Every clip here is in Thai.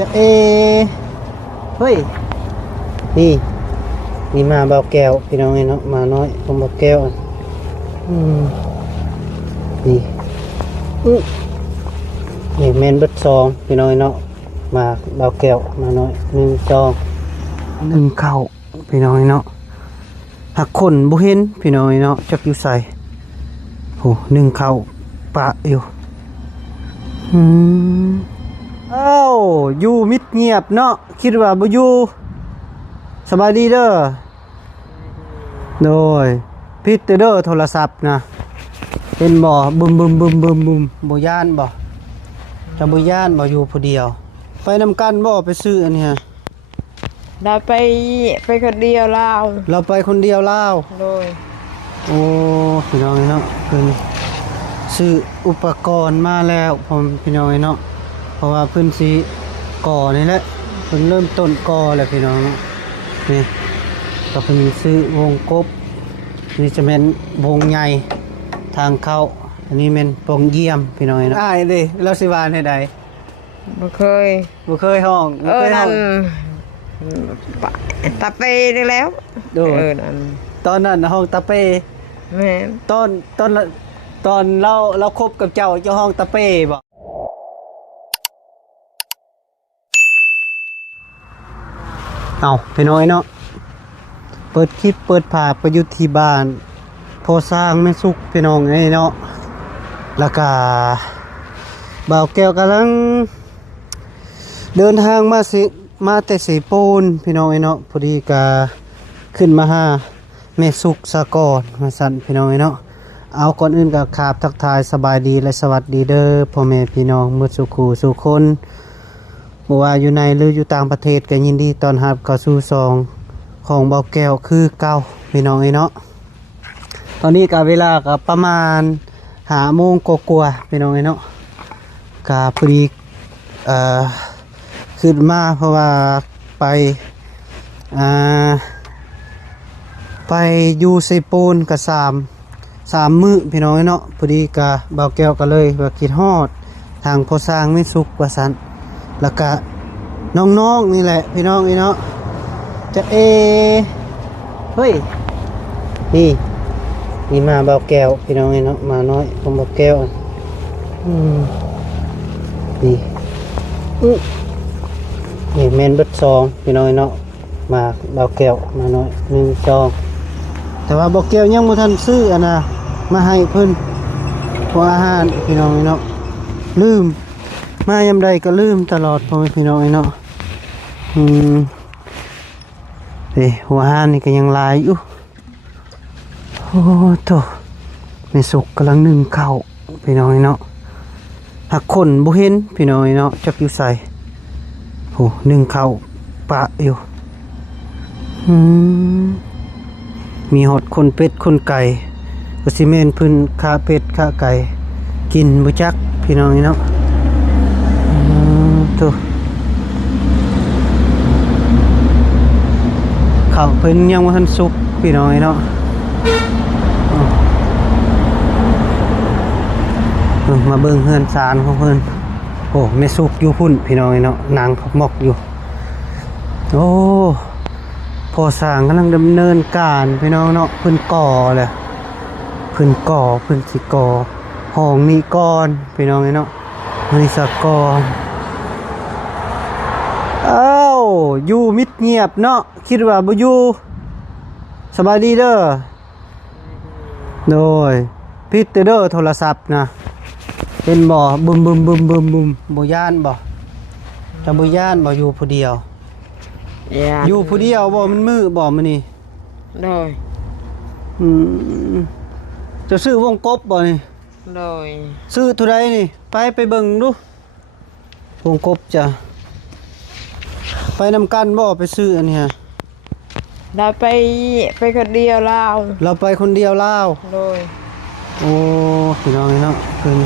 จะเฮ้ยนี่นี่มาเบาแก้วพี่น้องเนาะมาน้อยผมเบาแก้วนี่นี่เมนเบิดซองพี่น้องเนาะมาเบาแก้วมาน้อย1 ซอง1เข้าพี่น้องเนาะหักคนบ่เห็นพี่น้องเนาะจักอยู่ใส่โห1เข้าปะอยู่อ้าวอยู่มิดเงียบเนาะคิดว่าบ่อยู่สบายดีเด้อโดยพิดเด้อโทรศัพท์นะเป็นบ่บึมบ่ย่านบ่จะบ่ย่านบ่อยู่ผู้เดียวไปนำกันบ่ไปซื้ออันนี้ฮะเราไปคนเดียวเราไปคนเดียวลาวโดยโอ้พี่น้องเนาะเพิ่นซื้ออุปกรณ์มาแล้วผมพี่น้องเนาะเพราะว่าเพิ่นสิก่อนี่แหละเพิ่นเริ่มต้นก่อแล้วพี่น้องเนาะนี่ก็เพิ่นซื้อวงกบนี่จะเป็นวงใหญ่ทางเข้าอันนี้เป็นวงเยี่ยมพี่น้องเนาะอ้ายเด้เราสิว่าให้ใดบ่เคยห้องนั่นตาเปได้แล้วนั่นตอนนั้นห้องตาเปแม่ตอนเราคบกับเจ้าห้องตาเปบ่เอาพี่น้อยเนาะเปิดคลิปเปิดภาพไปอยู่ที่บ้านพอสร้างแม่สุกพี่น้องไอ้เนาะแล้วก็บ่าวแก้วกำลังเดินทางมาแต่สีปูนพี่น้องไอ้เนาะพอดีกาขึ้นมาหาแม่สุกสะกอนมาสั่นพี่น้องไอ้เนาะเอาก่อนอื่นก็ขาบทักทายสบายดีและสวัสดีเด้อพ่อแม่พี่น้องมื้อสุขสู่คนบ่ว่าอยู่ในหรืออยู่ต่างประเทศก็ยินดีต้อนรับเข้าสู่ซองของบ่าวแก้วคือเก่าพี่น้องไอ้เนาะตอนนี้ก็เวลาก็ประมาณ5 โมงกว่าๆพี่น้องไอ้เนาะก็พอดีขึ้นมาเพราะว่าไปอยู่ไซปูนกับ3 มื้อพี่น้องเนาะพอดีกับบ่าวแก้วก็เลยว่าคิดฮอดทางพอสร้างไม่สุกว่าซั่นแล้วก็น้องๆนี่แหละพี่น้องเนาะจะเฮ้ยนี่มาบ่าวแก้วพี่น้องเนาะมาน้อยผมบ่าวแก้วนี่นี่เมนเบิดซองพี่น้องเนาะมาบ่าวแก้วมาน้อย1 ซองแต่ว่าบ่าวแก้วยังบ่ทันซื้ออันน่ะมาให้เพิ่นพออาหารพี่น้องเนาะลืมมายามใดก็ลืมตลอดพ่อแม่พี่น้องเนาะหัวอาหารนี่ก็ยังหลายอยู่โอ้โตแม่สุกกำลังนึ่งข้าวพี่น้องเนาะหักคนบ่เห็นพี่น้องเนาะจักอยู่ใส่โหนึ่งข้าวปะอยู่มีหอดคนเป็ดคนไก่ก็สิเมนพื้นขาเป็ดขาไก่กินบ่จักพี่น้องเนาะตัวข้าวเพิ่นยังบ่ทันสุกพี่น้องเนาะมาเบิ่งเฮือนศาลของเพิ่นโอ้แม่สุกอยู่พุ่นพี่น้องเนาะนางหมอกอยู่โอ้พอสร้างกำลังดำเนินการพี่น้องเนาะเพิ่นก่อแหละเพิ่นสิก่อห้องนี้ก่อนพี่น้องเนาะนี่สะก่อนอ้าวอยู่มิดเงียบเนาะคิดว่าบ่อยู่สบายดีเด้อโดยพิดเด้อโทรศัพท์นะเป็นบ่บึมบ่ย่านบ่จะบ่ย่านบ่อยู่ผู้เดียวอยู่ผู้เดียวบ่มันมือบ่มื้อนี้โดยจะซื้อวงกบบ่นี่โดยซื้อเท่าใดนี่ไปเบิ่งดูวงกบจ้ะไปนำกันบ่ไปซื้ออันนี้ฮะเราไปคนเดียวเราไปคนเดียวลาวโดยโอ้พี่น้องเนาะเพิ่น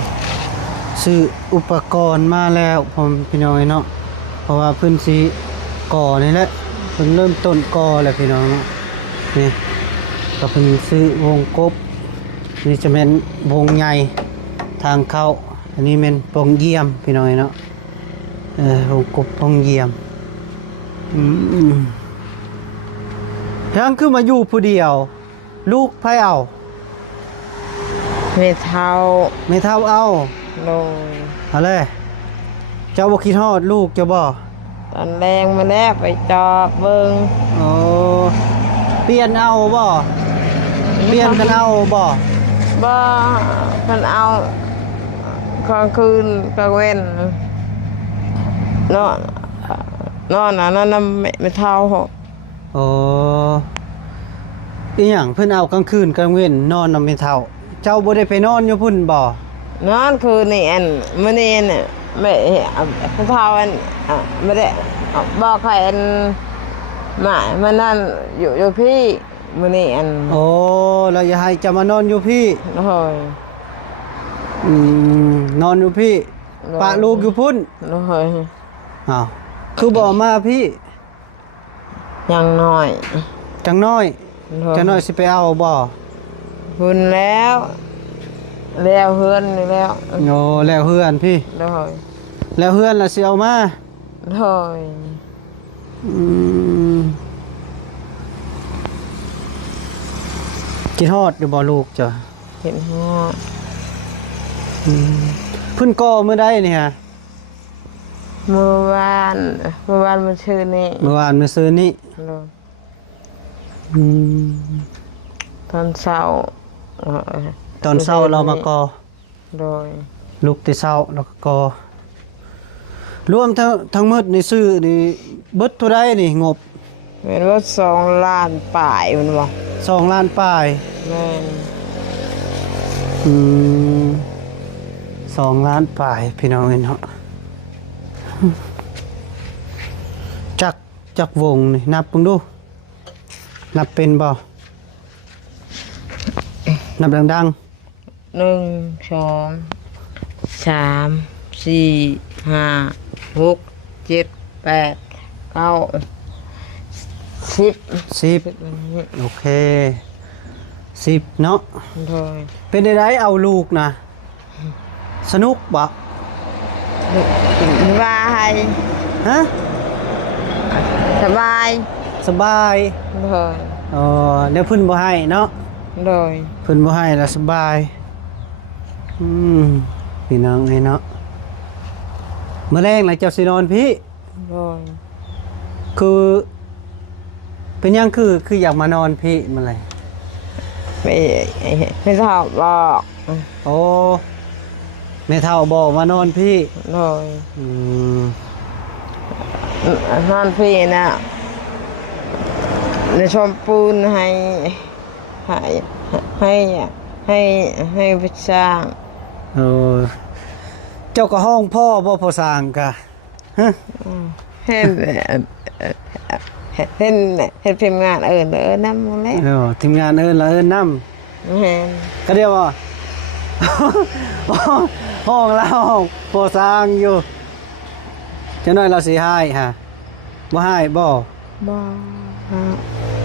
ซื้ออุปกรณ์มาแล้วผมพี่น้องเนาะเพราะว่าเพิ่นสิก่อนี่แหละเพิ่นเริ่มต้นก่อแล้วพี่น้องเนาะนี่ก็เพิ่นซื้อวงกบนี่จะเป็นวงใหญ่ทางเข้าอันนี้เป็นวงเยี่ยมพี่น้องเนาะ ห้องกบห้องเยี่ยมทั้งคือมาอยู่ผู้เดียว ลูกไผเอา ไม่เท่า ไม่เท่าเอา โดย เอาเลยเจ้าบ่คิดฮอดลูกเจ้าบ่ ตอนแรงมาแล้วไปจอบเบิ่ง โอ้เปลี่ยนเอาบ่เปลี่ยนกันเอาบ่ บ่มันเอากลางคืนกลางเว้นนอนน่ะนอนไม่เท่า โอ้อีหยังเพิ่นเอากลางคืนกลางเว้นนอนนำไม่เท่า เจ้าบ่ได้ไปนอนอยู่พุ่นบ่ นอนคืนนี่อันมื้อนี้น่ะไม่เท่าอันไม่ได้บอกใครอันมานั่นอยู่พี่มื้อนี้อัน โอ้เราอย่าให้เจะมานอนอยู่พี่ โอ้ย นอนอยู่พี่ปะลูกอยู่พุ่น โอ้ย อ้าวคือบ่มาพี่ ยังน้อย จังน้อยจังน้อยสิไปเอาบ่ หุ่นแล้วเฮือนนี่แล้ว โอ้แล้วเฮือนพี่ โอ้ย แล้วเฮือนล่ะสิเอามา โอ้ย กินฮอดอยู่บ่ลูกจ้ะ เห็นหัว เพิ่นก่อมื้อใดนี่ฮะ เมื่อวานมันชื่อนี่ เมื่อวานมื้อซื้อนี้ โดย อืม ตอนเช้า ตอนเช้าเรามาก่อ โดย ลูกแต่เช้าแล้วก็ก่อรวมทั้งหมดนี่ซื้อนี่เบิดเท่าใดนี่งบ เป็นว่า2 ล้านป่ายมันบอก 2 ล้านปลาย แม่น 2 ล้านปลายพี่น้องเอ้ยเนาะจักวงนี่นับเบิ่งดู นับเป็นบ่นับดัง 1 2 3 4 5 6 7 8 9 10 ๆ10โอเค10เนาะ โดย เป็นได้เอาลูกนะสนุกบ่ บาย ฮะ สบาย สบาย โดย อ๋อเดี๋ยวเพิ่นบ่ให้เนาะ โดย เพิ่นบ่ให้แล้วสบายพี่น้องเอ้ยเนาะมื้อแรงแล้วเจ้าสินอนพี่ โดย คือเป็นหยังคืออยากมานอนพี่มันอะไร ไม่ชอบบอก โอ้แม่เฒ่าบอกมานอนพี่ โดย อืม นั่นพี่นะในชมปูนให้ไปสร้าง เออเจ้าก็ห้องพ่อบ่พอสร้างกะฮะ เห็นพิมพ์งานน้ำมาแล้ว ทีมงานเอิ้นละเอิ้นนำ เห็น ก็เรียกว่า ห้องเราห้องพอสร้างอยู่จังน้อยเราสิให้ฮะบ่ให้บ่ บ้า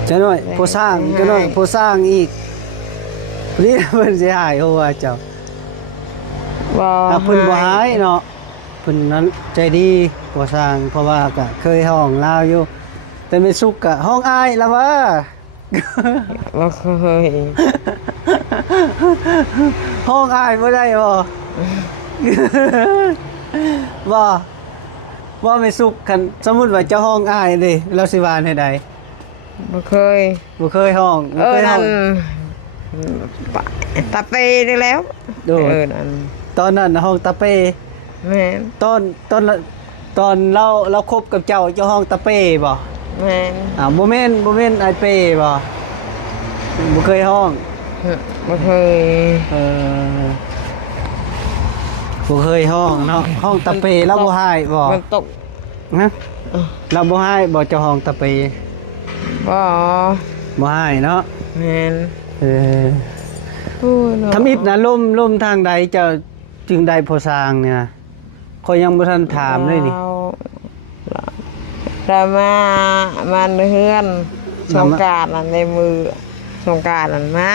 จังน้อยพอสร้างจังน้อยพอสร้างอีกพอดีเพิ่นสิให้โอ้ว่าเจ้า บ้า ถ้าเพิ่นบ่หายเนาะเพิ่นนั้นใจดีบ่สร้างเพราะว่าก็เคยห้องลาวอยู่ แต่ไม่สุกก็ห้องอายแล้วว่า บ่เคย ห้องอายบ่ได้บ่บ่บ่ไม่สุกคันสมมุติว่าเจ้าห้องอายเด้เราสิว่าให้ใด บ่เคย บ่เคยห้องบ่เคยห้ นั่ อง นตาเปได้แล้ว โดด นั่น ตอนนั้นน่ะห้องตะเป แม่น ตอนเราคบกับเจ้าห้องตะเปบ่ แม่น บ่แม่นไอเปบ่บ่เคยห้อง บ่เคย บ่เคยห้องเนาะห้องตะเปเราบ่ให้บ่ มันตก นะเราบ่ให้บ่เจ้าห้องตะเป บ่ บ่ให้เนาะ แม่น เออ พูดเนาะ ทำอิฐนะล่มทางใดเจ้าจึงได้พอสร้างเนี่ยข่อยยังบ่ทันถามเลยนี่ เรามาเฮือนสงกรานต์น่ะในมือสงกรานต์นั่นมา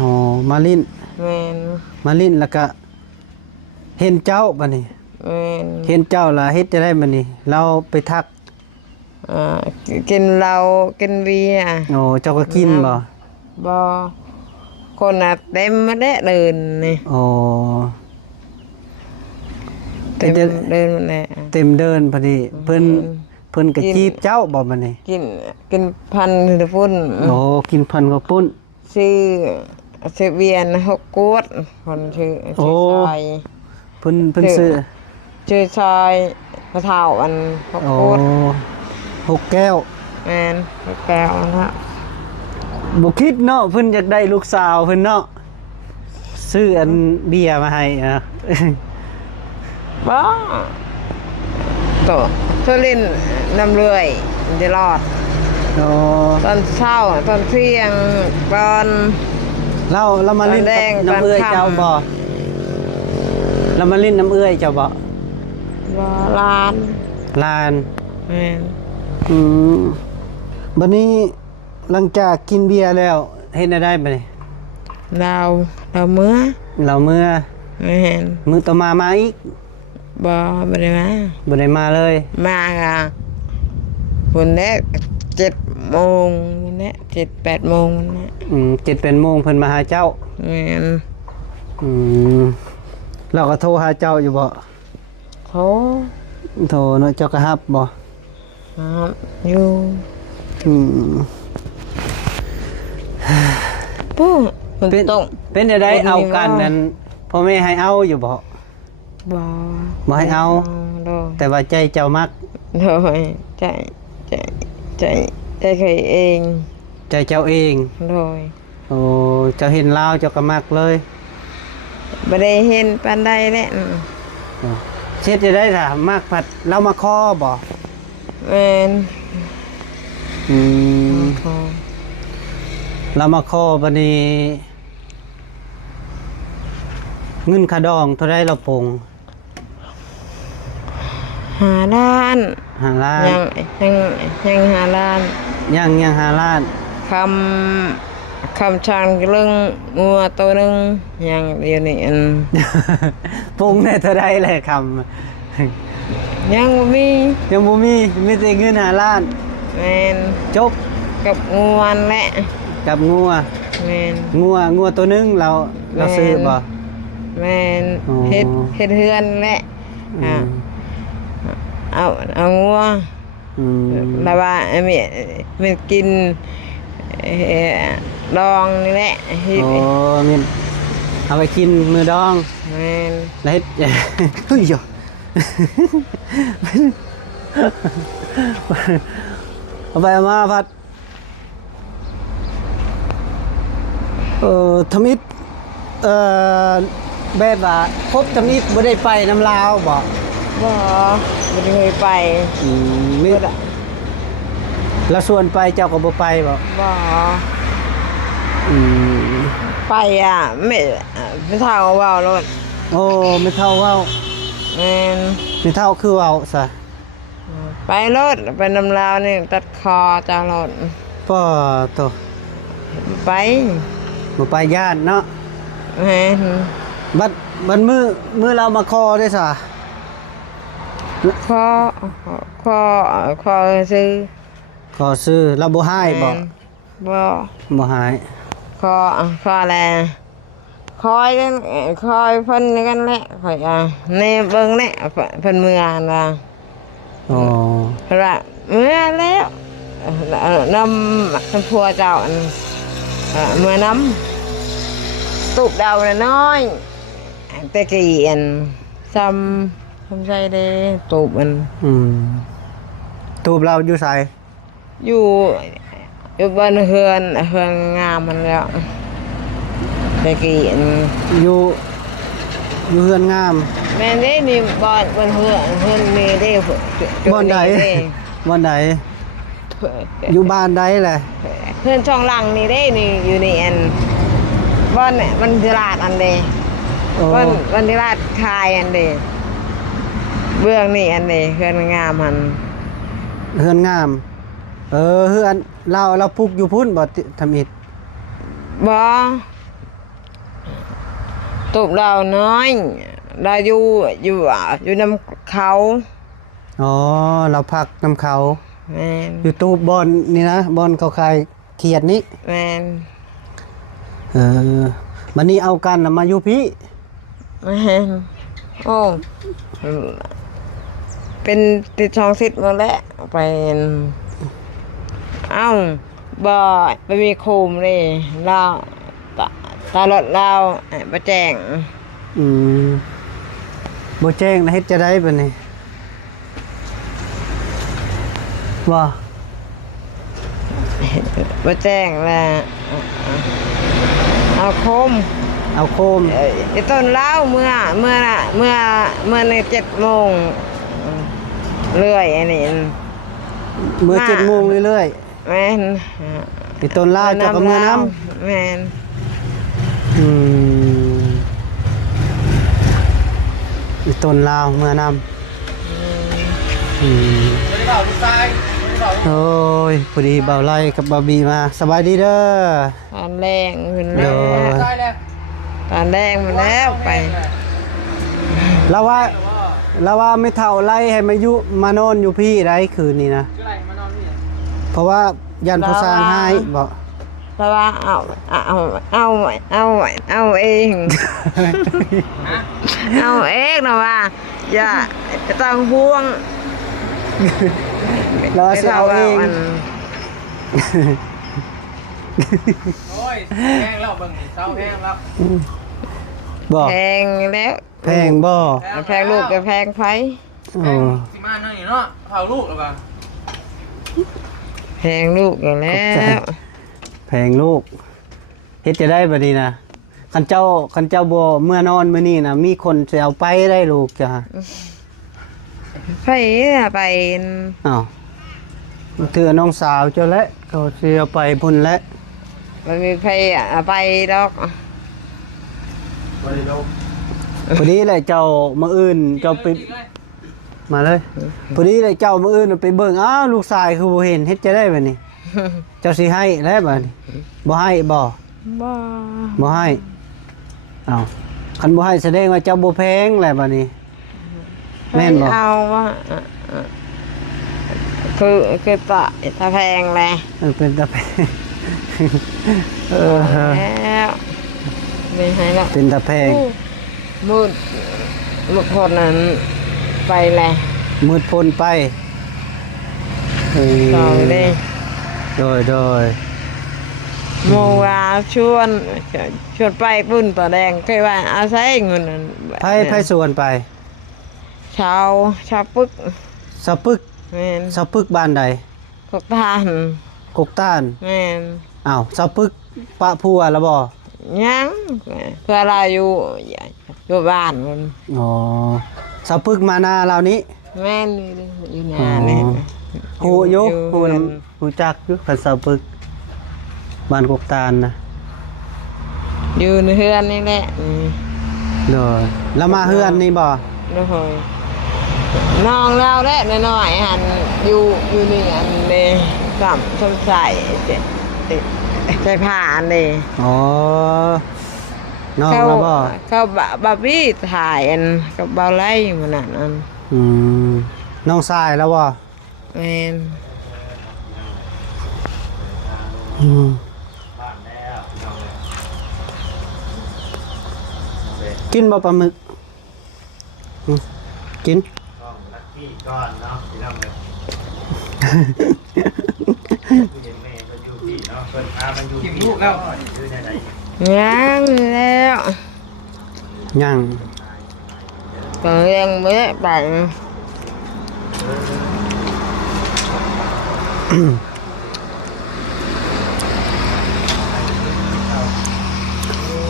อ๋อมาลิ้น แม่น มาลิ้นแล้วก็เห็นเจ้าบัดนี้ แม่น เห็นเจ้าล่ะเฮ็ดจะได้บัดนี้เราไปทัก อ่ากินเหล้ากินเบียร์ โอ้เจ้าก็กินบ่ บ่คนน่ะเต็มมาได้เดินนี่ โอ้ เต็มเดินมาแล้ว เต็มเดินพอดีเพิ่นก็จีบเจ้าบ่บัดนี้ กินพันธุ์พุ่น โอ้กินพันกับปุ้น ชื่อเวียน6กวดคนชื่อ โอ้ ชาย เพิ่นซื้อ ชื่อชายพระเฒ่าอัน6 โอ้ กวด 6 แก้ว แม่น6แก้วนะ บ่คิดเนาะเพิ่นอยากได้ลูกสาวเพิ่นเนาะซื้ออันเบียร์มาให้อะ บ่ตัวเล่นน้ำเลื่อยมันจะรอด โอ้ ตอนเช้าตอนเที่ยงตอน เรามาลิ้น ตอนแดง น้ำเอื้อย ตอนค่ำ เจ้าบ่เรามาลิ้นน้ำเอื้อยเจ้าบ่ บ่ร้าน ลาน แม่น อืมบัดนี้หลังจากกินเบียร์แล้วเฮ็ดได้บัดนี้ เราเมื่อ เราเมื่อ แม่น มื้อต่อมาอีก บ่ได้มา บ่ได้มาเลย มาค่ะคนแรก7 โมงเนี่ย7-8 โมงเนี่ย 7-8 โมงเพิ่นมาหาเจ้า แม่น อืมเราก็โทรหาเจ้าอยู่บ่ โทร โทรเนาะเจ้าก็รับบ่ ครับอยู่ อืม ปุ๊บมัน เป็น ต้อง เป็นจังได๋ เป็น เอากัน ว่า นั้นพ่อแม่ให้เอาอยู่บ่ บ่ บ่ให้เอา โดย แต่ว่าใจเจ้ามัก โดยใจเคยเอง ใจเจ้าเอง โดย โอ้เจ้าเห็นลาวเจ้าก็มักเลย บ่ได้เห็นปานใดแหละ เช็ดจะได้ล่ะมักผัดเรามาคอบ่ แม่น อืมเรามาคอบัดนี้เงินค่าดองเท่าไรเราปง หาล้าน 5 ล้าน ยังหาล้าน ยัง5 ล้าน คำชังเรื่องงัวตัวหนึงยังเดี๋ยวนี้อัน ปงได้เท่าไรแหละค ยังบ่มี ำยังบ่มีแต่เงิน5 ล้าน แม่น จบ กับงัวนั่นแหละ กับงัว แม่น งัวตัวหนึงเราซื้อบ่ แม่น อ๋อ เฮ็ดเฮือนแหละ อืม เอางัว อืม แล้วว่ามันกินดองนี่แหละเฮ็ด โอ้มีเอาไปกินมือดอง แม่น แล้วเฮ็ด เฮ้ยจ้ะเอาไปเอามาพัดทมิตแบบว่าพบทมิตบ่ได้ไปน้ำลาวบ่ บ่ได้เคยไป มิแล้วส่วนไปเจ้าก็บ่ไปบ่ บ่ อืม ไปอ่ะไม่เท่าเว้ารถ โอ้ไม่เท่าเว้า แม่น ไม่เท่าคือเว้าซะ ไปรถไปนำลาวนี่ตัดคอเจ้ารถ ป้อโต ไป บ่ไปญาติเนาะ แม่น บัดมือเรามาคอได้ซะ คอซื้อ ขอซื้อเราบ่ให้บ่ บ่ บ่ให้ คออะไรคอยกันคอยเพิ่นกันแหละคอยในเบิ่งแหละเพิ่นเมื่อน่ะ อ๋อ เพราะว่าเมื่อแล้วนำพัวเจ้าอันเมื่อน้ำตุบดาวน้อยแต่กี้อันซ้ำใจเด้ตุบอัน อืมตูบเราอยู่ไส อยู่บ้านเฮือนงามมันแล้วแต่กี้อัน อยู่เฮือนงาม แม่นี่นี่บ้านเฮือนนี่เด้ บ่อนใด เด้ บ่อนใดอยู่บ้านใดแหละ เพื่อนช่องหลังนี่เด้นี่อยู่นี่อันบ้านเนี่ยมันตลาดอันเด้ โอ้ วันที่ราชคายอันเดเบื้องนี่อันเดเฮือนงามมัน เฮือนงาม เฮือนเราปลูกอยู่พุ่นบ่ทำอิฐ บ่ตูบเราน้อย เราอยู่น้ำเขา อ๋อเราพักนำเขา แม่น อยู่ตู้บอลนี่นะบอลเขาขายเขียดนี้ แม่น มันนี่เอากันน่ะมาอยู่พี่ แม่นโอ้เป็นติดช่องซิดมาแล้วไปเอ้าบ่ไปมีโคมเลยเราตลอดเราไปแจ้ง อืมบ่แจ้งนะเฮ็ดจะได้บัดนี้ว่า ไปแจ้งแล้วเอาโคม เอาโคม ไอ้ต้นเล่าเมื่อใน7 โมงเรื่อยอันนี้ เมื่อ มา 7 โมงเรื่อย แม่น ๆไอ้ต้นลาวเจ้ากับเมื่อน้ำ แม่น อืมไอ้ต้นลาวเมื่อน้ำอืมโอ้ยพอดีเบาไล่กับเบาบีมาสบายดีเด้อ ตอนแรงขึ้นแล้ เด้ ว อ ตอนแรงมาแล้วไป แล้วว่าไม่เท่าไล่ให้มานอนอยู่พี่ได้คืนนี้นะเพราะว่ายันผู้สร้างให้บอก เพราะว่าเอาเอง เอาเองนะว่าอย่าต้องห่วง แล้วสิเอาเอง โอ้ยแพงแล้วเบิ่งเศร้าแพงแล้ว บอก แพงแล้ว แพงบ่ แพงลูกกับแพงไฟ โอ้ แพงสิมาหน่อยเนาะเผาลูกหรือเปล่า แพงลูกกันแล้ว แพงลูกเฮ็ดจะได้บัดนี้นะคันเจ้าบ่เมื่อนอนมื้อนี้นะมีคนสิเอาไปได้ลูกจ้ะ ไปไป อ้าวเถื่อน้องสาวเจ้าและเขาสิเอาไปพุ่นและ มันมีไปไปดอก พอดีแหละเจ้ามื้ออื่นเจ้าไปมาเลยพอดีแหละเจ้ามื้ออื่นไปเบิ่งอ้าวลูกชายคือบ่เห็นเฮ็ดจะได้บัดนี้ เจ้าสิให้แล้วบัดนี้บ่ให้บ่ บ้า บ่ให้อ้าวคันบ่ให้แสดงว่าเจ้าบ่แพงแหละบัดนี้ แม่นบ่ เอาว่าคือตะแพงแหละ เป็นตาแพง แล้วไม่ให้แล้ว เป็นตาแพง มืดคนนั้นไปแหละ มืดพ้นไปเอ ต่อเลย โดย โมวาชวนไปปุ้นต่อแดงเคยว่าอาศัยเงินนั้น ไผส่วนไป ชาวปึก สะปึก แม่น สะปึกบ้านใด กกทาน กกต้าน แม่น อ้าวสะปึกปะพัวแล้วบ่ ยังเพื่อเราอยู่บ้านมัน อ๋อสะปึกมานาเหล่านี้ แม่นอยู่นานเนี่ย ฮู้อยู่ฮู้จักอยู่คันสะปึกบ้านกกตานนะ อยู่ในเฮือนนี่แหละ โดยแล้วมาเฮือนนี่บ่ โอ้ยน้องเราแหละน้อยๆหันอยู่นี่อันนี้สมใส่ใจผ่านเลย อ๋อน้องแล้วบ่ เขาบาบี้ถ่ายอันกับเบาไล่มันนั่นอัน อืมน้องชายแล้วบ่ แม่น อืมกินบ่ปลาหมึกอืมกิน พี่ก้อนเนาะพี่น้องเลยผู้เห็นแม่ก็อยู่พี่เนาะเพิ่นพามันอยู่ กิน พี่ ลูกแล้ว อยู่ในไหน ยังแล้ว ยัง ก็ยังไม่ได้ไป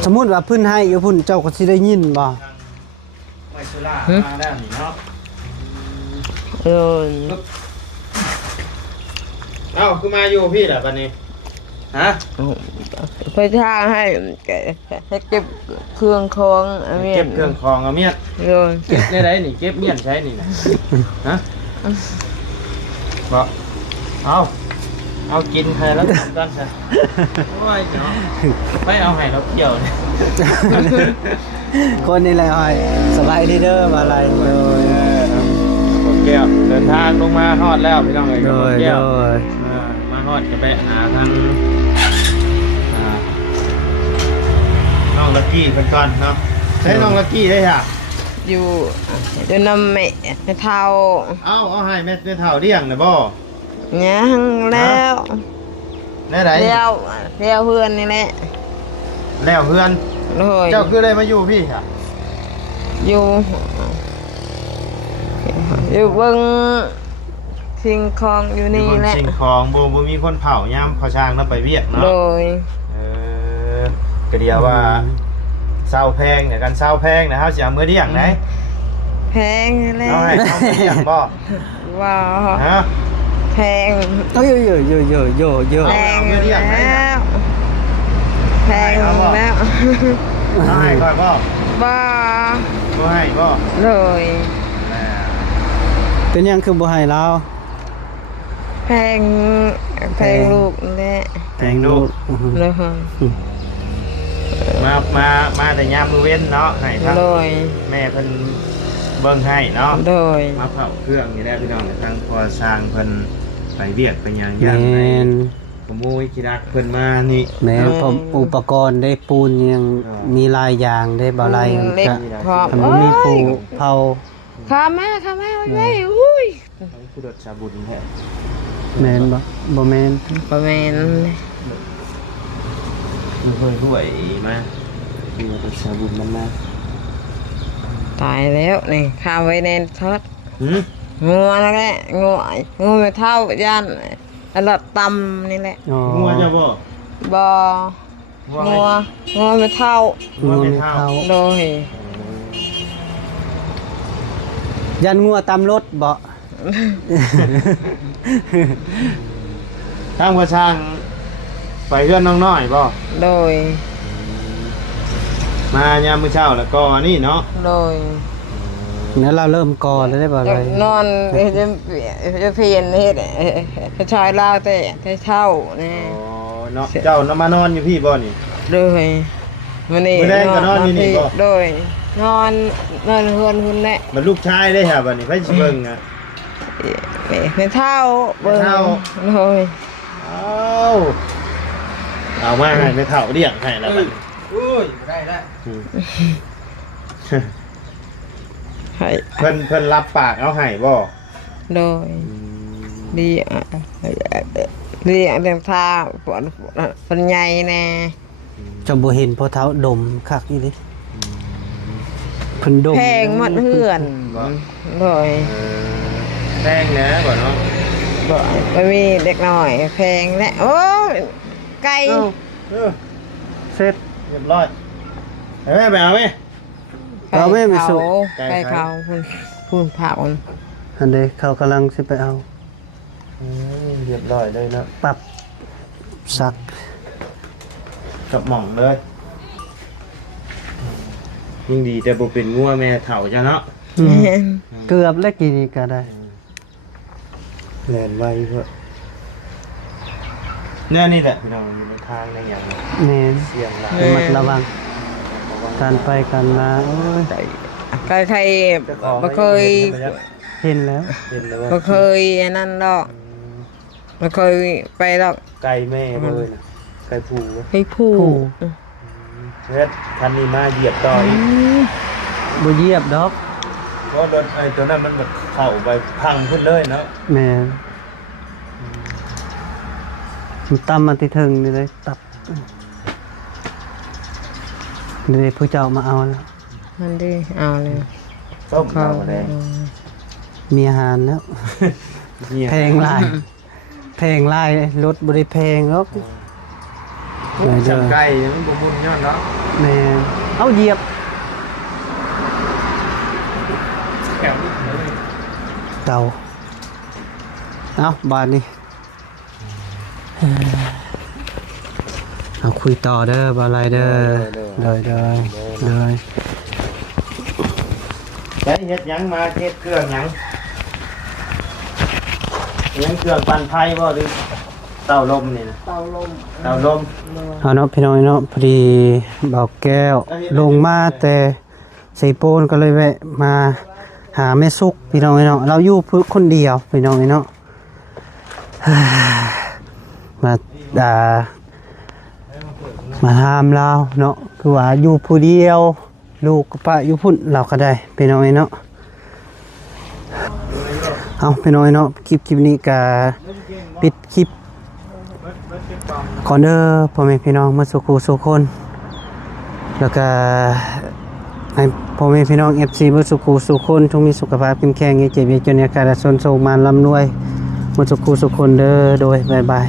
สมมุติว่าเพิ่นให้อยู่พุ่นเจ้าก็สิได้ยินบ่ ไม่สุรามาด้านนี้เนาะ โดน เอ้าคือมาอยู่พี่ล่ะบัดนี้ฮะ ไปทางให้เก็บเครื่องของอันนี้ เก็บเครื่องของเอาเมียด โดน เก็บในไหนนี่เก็บเมียดใช้นี่นะฮะบ่เอากินใครแล้วกันซะโอ้ยเนาะไปเอาให้เราเกี่ยวเนี่ย คนนี่แหละอ้อยสบายดีเด้อมาอะไรโดย โอเคเดินทางลงมาฮอดแล้วพี่น้องเอ้ย โดย แก้ว โดย มาฮอดจะไปหาทางน้องลักกี้เป็นก่อนเนาะใช้น้องลักกี้ได้ค่ะ อยู่นำแม่เท่า เอาให้แม่เฒ่าเลี้ยงนะบ่ ยังแล้ว แน่ไหน เดียวเพื่อนนี่แหละ แล้วเพื่อน เลย เจ้าคือได้มาอยู่พี่ค่ะ อยู่เบิ่งสิ่งของอยู่นี่แหละ สิ่งของบ่มีคนเผายามเขาช่างนำไปเวียกเนาะ โดย ก็เดียวว่าเศร้าแพงเนี่ยกันเศร้าแพงนะเฮาสิเอามื้อเลี้ยงไหน แพงแล้ว เอาให้เขาเลี้ยงบ่ ว้าว ฮะ แพง โอ้ยโยโยโยโยโย แพงแล้วแพงแล้ว เอาให้ก่อนบ่ บ้า บ่ให้บ่ เลย เป็นยังคือบ่ให้เรา แพงลูกนี่แหละ แพงลูก เลย มาแต่ยามมื้อเว้นเนาะให้ทาง เลย แม่เพิ่นเบิ่งให้เนาะ โดย มาเผาเครื่องนี่แหละพี่น้องทางพอสร้างเพิ่นไปเวียกไปหยัง แม ย่างไป น ขโมยขี้รักเพิ่นมานี่ แมนผมอุปกรณ์ได้ปูนยังมีหลายอย่างได้บ่หลาย เล็ก ก็ พร้อม ทำมีปูเผา ข้ามาไว้อุ้ย ผู้ดดชาบุญแท้ แมนบ่แมน ประมาณ มันเคยรวยมาผู้ดดชาบุญมันมา ตายแล้วนี่ข้าไว้ในทอด หือ งัวนั่นแหละงัวไม่เท่าย่านอันละตำนี่แหละ อ๋อ งัวจะบ่ บองัวไม่เท่า งัวไม่เท่า โดย ยันงัวตามรถบ่ ทางพอสร้างไปเพื่อนน้องน้อยบ่ โดย มายามมื้อเช้าแล้วก็นี่เนาะ โดย แล้วเราเริ่มก่อแล้วได้บ่อะไร นอนจะเพียนเฮ็ดชายลาวแต่เท่านี่ อ๋อเนาะเจ้ามานอนอยู่พี่บ่นี่ โดยมันนี่ มื้อแรกก็นอนอยู่นี่บ่ โดยนอนเฮือนหุ่นแหละ มันลูกชายได้ครับบัดนี้ไผสิเบิ่งอ่ะ ไม่เท่าเบิ่ง ไม่เท่า โดย เอามาให้ไม่เท่าเลี้ยงให้แล้วบัดนี้ อุ้ยได้แล้ว ให้ เพิ่นรับปากเอาให้บ่ โดยเรียกเรื่องท่าปนใหญ่แน่ จะบ่เห็นพอเท้าดมคักอีหลีเพิ่นดม แพงหมดเฮือนโดย แพงนะบ่เนาะ บ่ไม่มีเด็กน้อยแพงและโอ้ยไก่ เสร็จ เรียบร้อยเฮ้ยไปเอาไหม เอาแม่ไปสู่ ไก่เขาพูนเผา อันใดเขากำลังสิไปเอา เรียบร้อยเลยเนาะ ปรับซัก กับหม่องเลยยิ่งดีแต่บ่เป็นงัวแม่เฒ่าจ้ะเนาะ เกือบแล้วกี่นี้ก็ได้ แล่นไวเพิ่นเนี่ยนี่แหละพี่น้องอยู่ในทางในอย่าง แม่น เสียงหลาย ระมัดระวังการไปกันมาโอ้ย ใครบ่เคย เห็นแล้ว เห็นแล้วว่า บ่เคยอันนั้นดอกบ่เคยไปดอก ไก่แม่บ่เลยนะไก่ผู ให้ผู้ เฮ็ดคันนี้มาเหยียบต่ออีก บ่เหยียบดอก เพราะรถไอ้ตัวนั้นมันแบบเข้าไปพังขึ้นเลยเนาะ แม่นตำมาที่ถึงนี่เลยตับนี่เลยผู้เจ้ามาเอาแล้ว มันดีเอาเลย ส้มเอาเลย มีอาหารแล้ว แพงหลายแพงหลายรถบ่ได้แพงหรอก จับไก่มันบ่บุญย้อนเนาะ แม่นเอาเหยียบ แถวนี้เลย เก่าเอาบาทนี้เอาคุยต่อเด้อบาลายเด้อเลย ใช้เฮ็ดหยังมาเฮ็ดเครื่องหยังเครื่องปั่นไฟบ่หรือเตาลมนี่นะ เตาลม เตาลม เอาเนาะพี่น้องเนาะพอดีเบาแก้วลงมาแต่ ใส่โปนก็เลยแวะมาหาแม่สุกพี่น้องเนาะเราอยู่เพื่อคนเดียวพี่น้องเนาะ มาทำเราเนาะคือว่าอยู่ผู้เดียวลูกกับป้าอยู่พุ่นเราก็ได้พี่น้องเนาะเอาพี่น้องเนาะคลิปนี้ก็ปิดคลิปก่อนเด้อพ่อแม่พี่น้องมาสุขสุขคนแล้วก็ให้พ่อแม่พี่น้อง FC มาสุขสุขคนจงมีสุขภาพเข้มแข็งเจ็บเจ็บจนอาการสนโศกมานลำรวยมาสุขสุขคนเด้อโดยบ๊ายบาย